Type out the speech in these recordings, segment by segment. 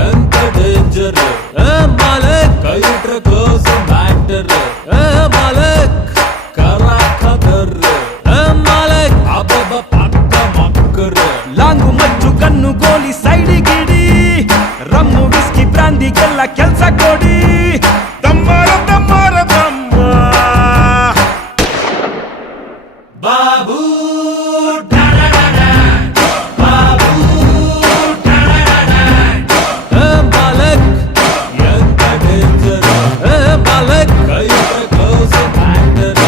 ಎಂತ ಡೇಂಜರ್ ಮಾಲಕ್ ಕೈ ಇಟ್ರೆ ಕ್ಲೋಸ್ ಮ್ಯಾಟರ್ ಮಾಲಕ್ ಕರ ಖದರ್ ಮಾಲಕ್ ಅಬ್ಬಬ್ಬ ಪಕ್ಕ ಮಕ್ಕರ್ ಲಾಂಗು ಮಚ್ಚು ಕಣ್ಣು ಗೋಲಿ ಸೈಡಿ ಗಿಡಿ ರಮ್ಮು ವಿಸ್ಕಿ ಬ್ರಾಂದಿಗೆಲ್ಲ ಕೆಲ್ಸ ಕೊಡಿ ದಮ್ಮರ ದಮ್ಮರ ದಮ್ಮ ಬಾಬು ಮಾಲಕ್ ಎಂತ ಡೇಂಜರ್ ಮಾಲಕ್ ಕೈ ಇಟ್ರೆ ಕ್ಲೋಸ್ ಮ್ಯಾಟರ್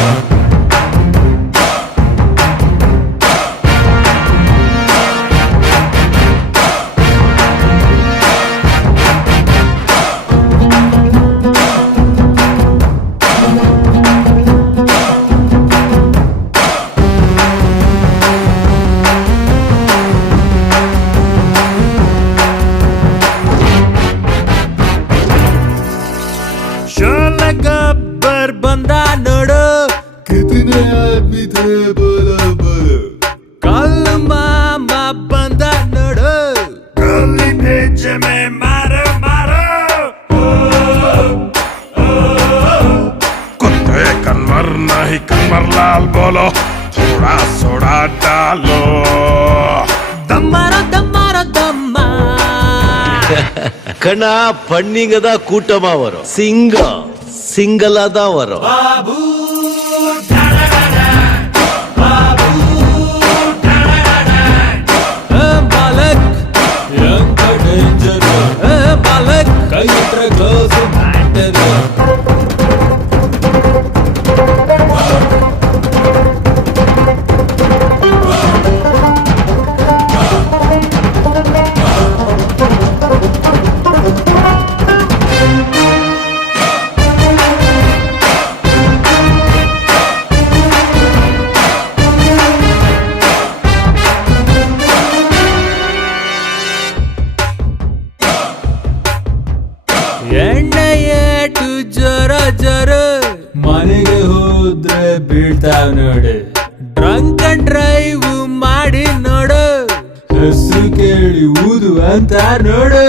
ಶೋಲ ಗಬ್ಬರ್ ಬಂದ ನೋಡು कितने आदमी थे बोलो बोलो ಕಲ್ಲು ಮಾಮ ಬಂದ ನೋಡು गली भेज में मारो मारो कुत्ते कन्वर नहीं कन्वर लाल बोलो थोड़ा सोडा डालो ದಮ್ಮರ ದಮ್ಮರ ದಮ್ಮ ಕಣ ಪಣ್ಣಿಂಗದ ಕೂಟಮವರು ಸಿಂಗಲ್ ಆದವರು ಬಾಬು ಮಾಲಕ್ ಎಂತ ಡೇಂಜರ್ ಮಾಲಕ್ ಕೈ ಇಟ್ರೆ ಕ್ಲೋಸ್ ಮ್ಯಾಟರ್ ಎಣ್ಣೆ ಏಟು ಜರ ಜರ ಮನೆಗೆ ಹೋದ್ರೆ ಬೀಳ್ತಾವ್ ನೋಡಿ ಡ್ರಂಕ್ ಅಂಡ್ ಡ್ರೈವ್ ಮಾಡಿ ನೋಡು ಹೆಸರು ಕೇಳಿ ಊದು ಅಂತ ನೋಡು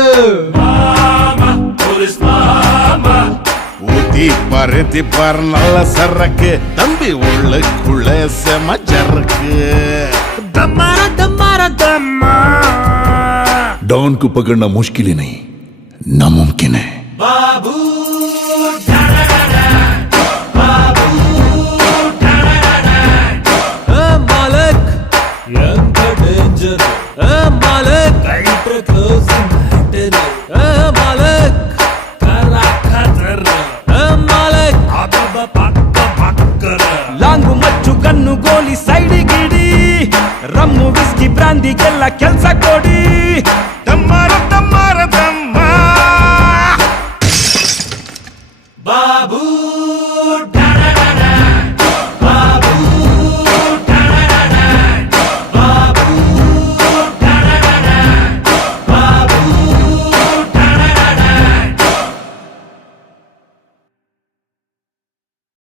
ಊತಿ பருத்தி பார் நல்ல சரக்கு தம்பி உள்ளுக்குள்ள செம சரக்கு ದಮ್ಮರ ದಮ್ಮರ ದಮ್ಮ डॉन को पकड़ना मुश्किल ही नहीं नामुमकिन है ಬಾಬು ಮಾಲಕ್ ಎಂತ ಡೇಂಜರ್ ಮಾಲಕ್ ಕೈ ಇಟ್ರೆ ಕ್ಲೋಸ್ ಮ್ಯಾಟರ್ ಮಾಲಕ್ ಕರ ಖದರ್ ಮಾಲಕ್ ಅಬ್ಬಬ್ಬ ಪಕ್ಕ ಮಕ್ಕರ್ ಲಾಂಗು ಮಚ್ಚು ಕಣ್ಣು ಗೋಲಿ ಸೈಡಿ ಗಿಡಿ ರಮ್ಮು ವಿಸ್ಕಿ ಬ್ರಾಂದಿಗೆಲ್ಲ ಕೆಲ್ಸ ಕೊಡಿ